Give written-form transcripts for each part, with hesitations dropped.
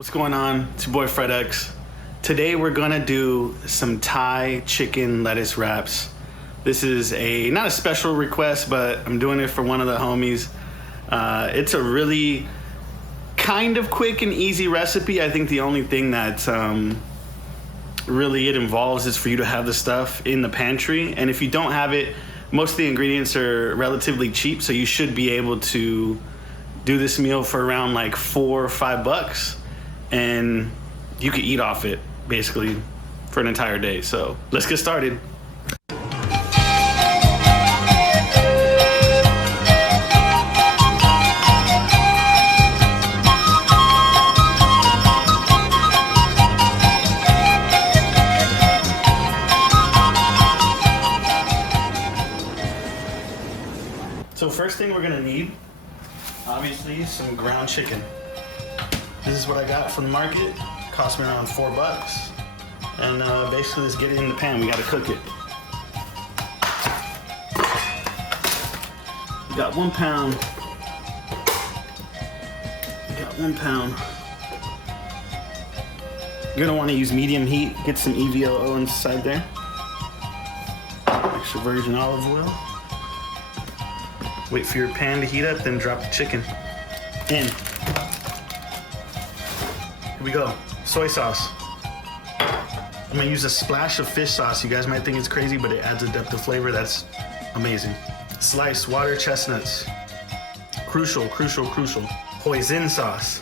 What's going on? It's your boy FredX. Today we're gonna do some Thai chicken lettuce wraps. This is not a special request, but I'm doing it for one of the homies. It's a really kind of quick and easy recipe. I think the only thing that really it involves is for you to have the stuff in the pantry. And if you don't have it, most of the ingredients are relatively cheap, so you should be able to do this meal for around like $4 or $5. And you could eat off it basically for an entire day. So let's get started. So first thing we're gonna need, obviously, some ground chicken. This is what I got from the market. Cost me around $4. And basically, let's get it in the pan. We gotta cook it. We got 1 pound. You're gonna wanna use medium heat. Get some EVOO inside there. Extra virgin olive oil. Wait for your pan to heat up, then drop the chicken in. Here we go. Soy sauce. I'm gonna use a splash of fish sauce. You guys might think it's crazy, but it adds a depth of flavor that's amazing. Sliced water chestnuts. Crucial. Hoisin sauce.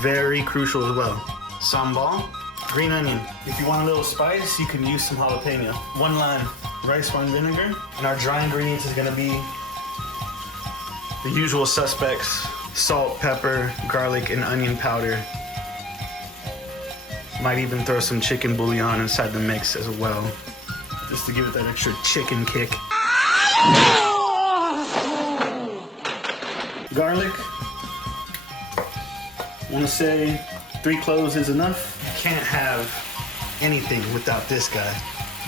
Very crucial as well. Sambal. Green onion. If you want a little spice, you can use some jalapeno. 1 lime. Rice wine vinegar. And our dry ingredients is gonna be the usual suspects: salt, pepper, garlic, and onion powder. Might even throw some chicken bouillon inside the mix as well, just to give it that extra chicken kick. Garlic. I want to say 3 cloves is enough. You can't have anything without this guy,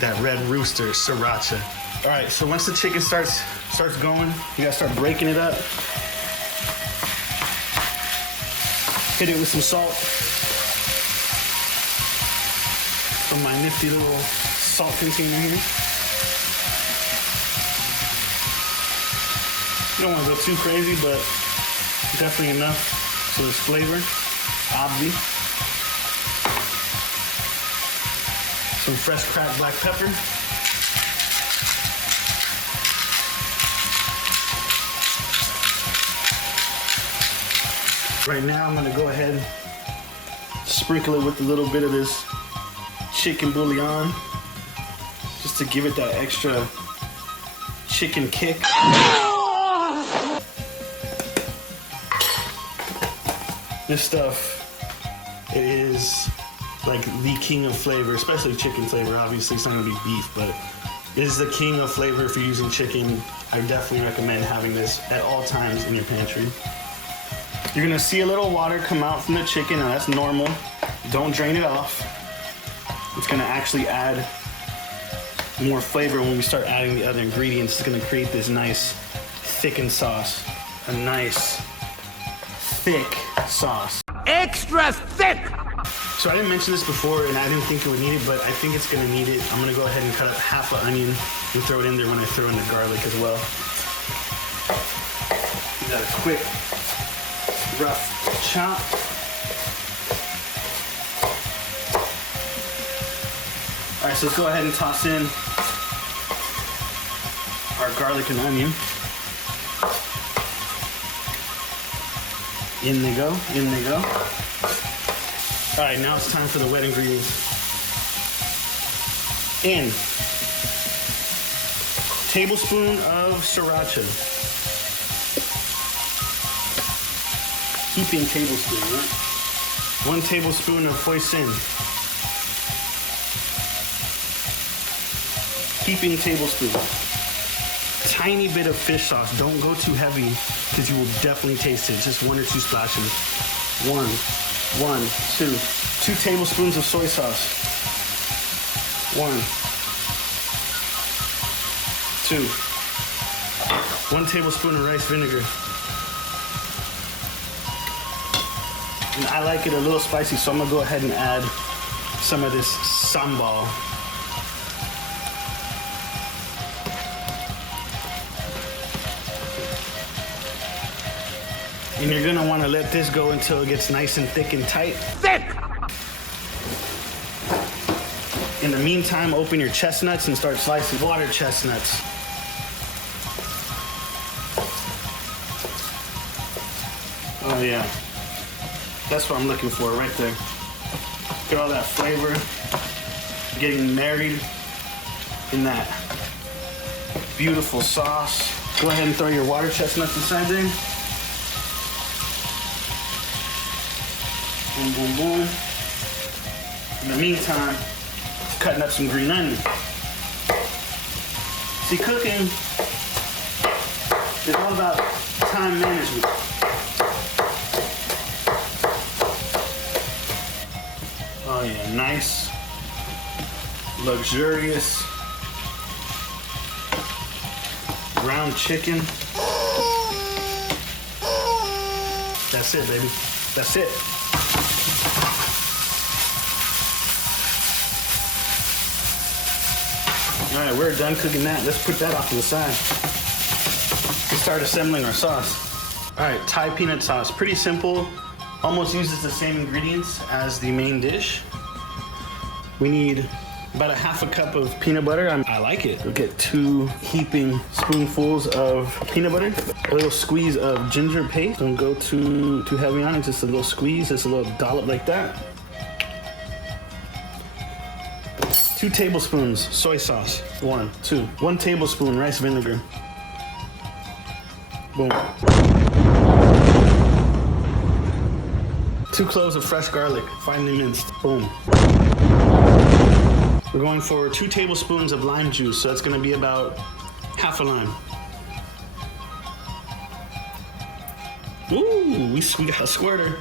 that red rooster sriracha. All right, so once the chicken starts going, you gotta start breaking it up. Hit it with some salt. From my nifty little salt container here. You don't want to go too crazy, but definitely enough so there's flavor, obviously. Some fresh cracked black pepper. Right now I'm gonna go ahead and sprinkle it with a little bit of this chicken bouillon, just to give it that extra chicken kick. This stuff, it is like the king of flavor, especially chicken flavor. Obviously it's not gonna be beef, but it is the king of flavor if you're using chicken. I definitely recommend having this at all times in your pantry. You're gonna see a little water come out from the chicken, and that's normal. Don't drain it off. It's gonna actually add more flavor when we start adding the other ingredients. It's gonna create this nice thickened sauce. A nice thick sauce. Extra thick! So I didn't mention this before, and I didn't think it would need it, but I think it's gonna need it. I'm gonna go ahead and cut up half an onion and throw it in there when I throw in the garlic as well. Do that a quick, rough chop. All right, so let's go ahead and toss in our garlic and onion. In they go. All right, now it's time for the wet ingredients. In. Tablespoon of sriracha. Heaping tablespoon, right? 1 tablespoon of hoisin. Heaping tablespoon. Tiny bit of fish sauce. Don't go too heavy because you will definitely taste it. Just 1 or 2 splashes. 2 tablespoons of soy sauce. 1, 2. 1 tablespoon of rice vinegar. And I like it a little spicy, so I'm gonna go ahead and add some of this sambal. And you're gonna wanna let this go until it gets nice and thick and tight. Thick! In the meantime, open your chestnuts and start slicing water chestnuts. Oh yeah, that's what I'm looking for right there. Get all that flavor, getting married in that beautiful sauce. Go ahead and throw your water chestnuts inside there. Boom, boom, boom. In the meantime, cutting up some green onion. See, cooking is all about time management. Oh yeah, nice, luxurious ground chicken. That's it, baby. That's it. All right, we're done cooking that. Let's put that off to the side. Let's start assembling our sauce. All right, Thai peanut sauce. Pretty simple. Almost uses the same ingredients as the main dish. We need about a half a cup of peanut butter. I like it. We'll get 2 heaping spoonfuls of peanut butter. A little squeeze of ginger paste. Don't go too heavy on it. Just a little squeeze. Just a little dollop like that. 2 tablespoons soy sauce. 1 tablespoon rice vinegar. Boom. 2 cloves of fresh garlic, finely minced. Boom. We're going for 2 tablespoons of lime juice, so it's gonna be about half a lime. Ooh, we got a squirter.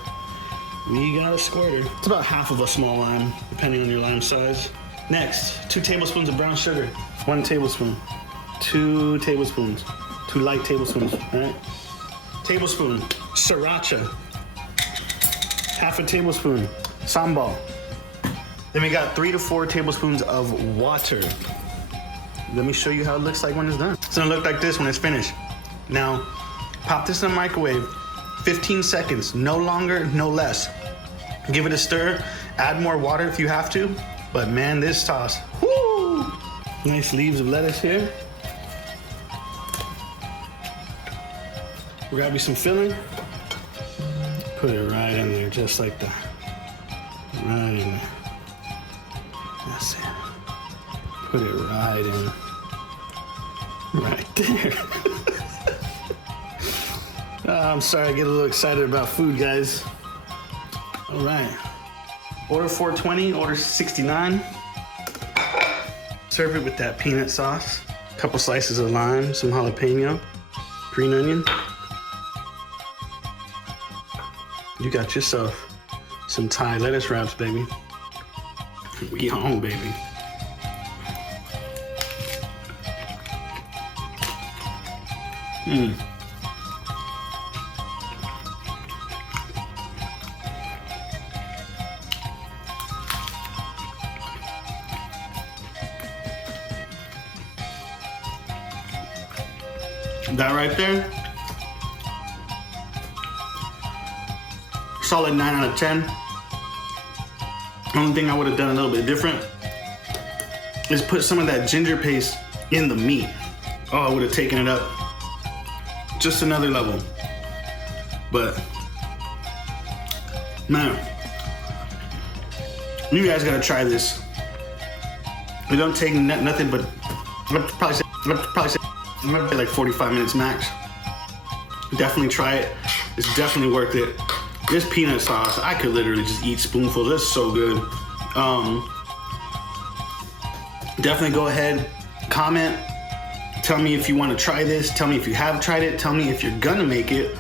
We got a squirter. It's about half of a small lime, depending on your lime size. Next, 2 tablespoons of brown sugar. 1 tablespoon. 2 tablespoons. 2 light tablespoons, all right? Tablespoon sriracha. Half a tablespoon sambal. Then we got 3 to 4 tablespoons of water. Let me show you how it looks like when it's done. It's gonna look like this when it's finished. Now, pop this in the microwave, 15 seconds, no longer, no less. Give it a stir, add more water if you have to, but man, this sauce, whoo! Nice leaves of lettuce here. We'll grab you some filling. Put it right in there, just like that. Right in there. That's it. Put it right in. Right there. I'm sorry, I get a little excited about food, guys. All right. Order 420, order 69. Serve it with that peanut sauce. A couple slices of lime, some jalapeno, green onion. You got yourself some Thai lettuce wraps, baby. We home, baby. That right there, solid 9 out of 10. Only thing I would have done a little bit different is put some of that ginger paste in the meat. Oh, I would have taken it up just another level. But man, you guys gotta try this. We don't take nothing but I'm probably say like 45 minutes max. Definitely try it. It's definitely worth it. This peanut sauce, I could literally just eat spoonfuls. It's so good. Definitely go ahead, comment. Tell me if you want to try this. Tell me if you have tried it. Tell me if you're gonna make it.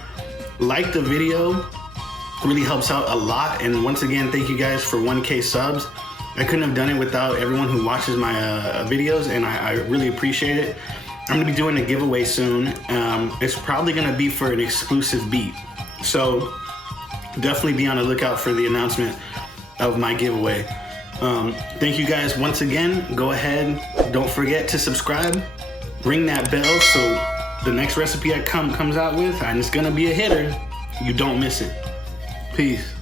Like the video. It really helps out a lot. And once again, thank you guys for 1K subs. I couldn't have done it without everyone who watches my videos, and I really appreciate it. I'm gonna be doing a giveaway soon. It's probably gonna be for an exclusive beat. So definitely be on the lookout for the announcement of my giveaway. Thank you guys once again. Go ahead, don't forget to subscribe, ring that bell so the next recipe I comes out with, and it's gonna be a hitter, you don't miss it. Peace.